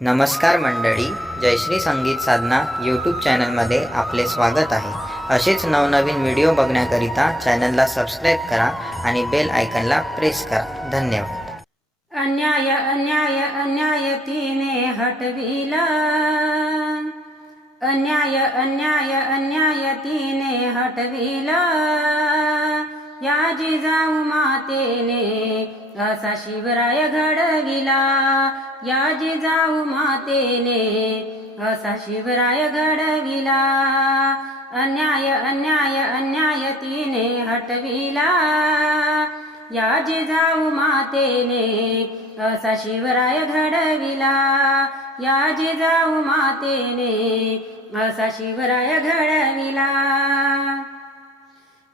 नमस्कार मंडळी जयश्री संगीत साधना यूट्यूब चॅनलमध्ये आपले स्वागत आहे. असेच नवनवीन व्हिडिओ बघण्याकरिता चॅनलला सबस्क्राईब करा आणि बेल आयकनला प्रेस करा. धन्यवाद. अन्याय अन्याय अन्याय तिने हटविला. अन्याय अन्याय अन्याय तिने हटविला. या जिजाऊ मातेने असा शिवराय घडविला. या जिजाऊ मातेने असा शिवराय घडविला. अन्याय अन्याय अन्याय तिने हटविला. या जिजाऊ मातेने असा शिवराय घडविला. या जिजाऊ मातेने असा शिवराय घडविला.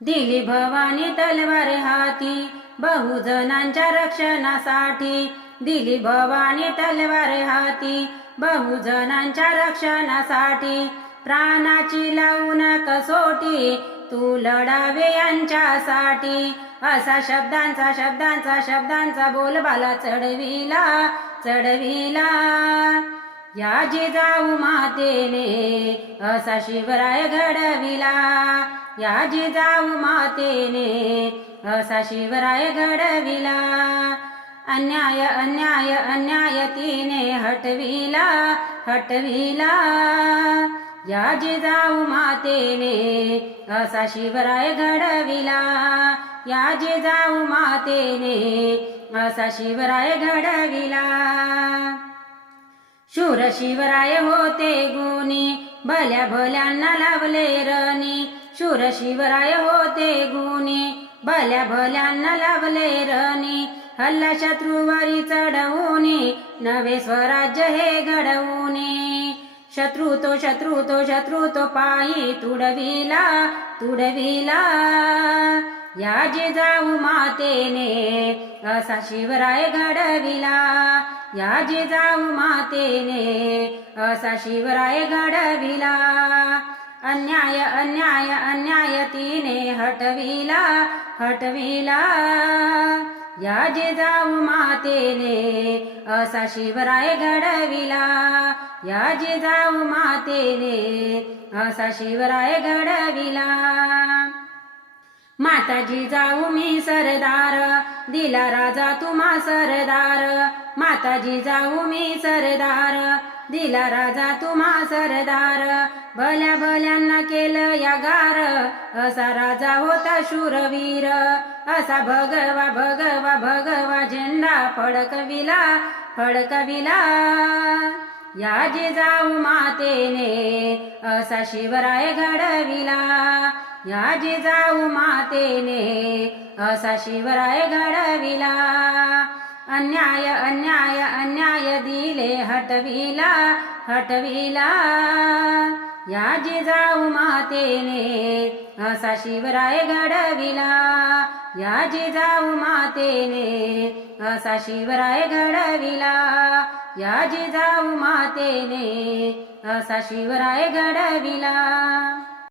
दिली भवानी तलवार हाती बहुजनांच्या रक्षणासाठी. दिली भवानी तलवार हाती बहुजनांच्या रक्षणासाठी. प्राणाची लावून कसोटी तू लढावे यांच्यासाठी. असा शब्दांचा शब्दांचा शब्दांचा बोलबाला चढविला चढविला. या जिजाऊ मातेने असा शिवराय घडविला. या जिजाऊ मातेने असा शिवराय घडविला. अन्याय अन्याय अन्याय तिने हटविला हटविला. या जिजाऊ मातेने असा शिवराय घडविला. या जिजाऊ मातेने असा शिवराय घडविला. शूर शिवराय होते गुणी भल्या भल्यांना लावले रणी. शूर शिवराय होते गुणी. भल्या भल्यांना लावले रणी. हल्ला शत्रुवारी चढवूनी. नवे स्वराज्य हे घडवूनी. शत्रू तो शत्रू तो शत्रू तो पायी तुडविला तुडविला. या जिजाऊ मातेने असा शिवराय घडविला. या जिजाऊ मातेने असा शिवराय घडविला. अन्याय अन्याय अन्याय तिने हटविला हटविला. या जिजाऊ मातेने असा शिवराय घडविला. या जिजाऊ मातेने असा शिवराय घडविला. माताजी जाऊ मी सरदार दिला राजा तुम्हा सरदार. माताजी जाऊ मी सरदार दिला राजा तुम्हा सरदार. भल्या भल्यांना केलं या गार. असा राजा होता शूरवीर. असा भगवा भगवा भगवा झेंडा फडकविला फडकविला. या जिजाऊ मातेने असा शिवराय घडविला. या जिजाऊ मातेने असा शिवराय घडविला. अन्याय अन्याय अन्याय दिले हटविला हटविला. या जिजाऊ मातेने असा शिवराय घडविला. या जिजाऊ मातेने असा शिवराय घडविला. या जिजाऊ मातेने असा शिवराय घडविला.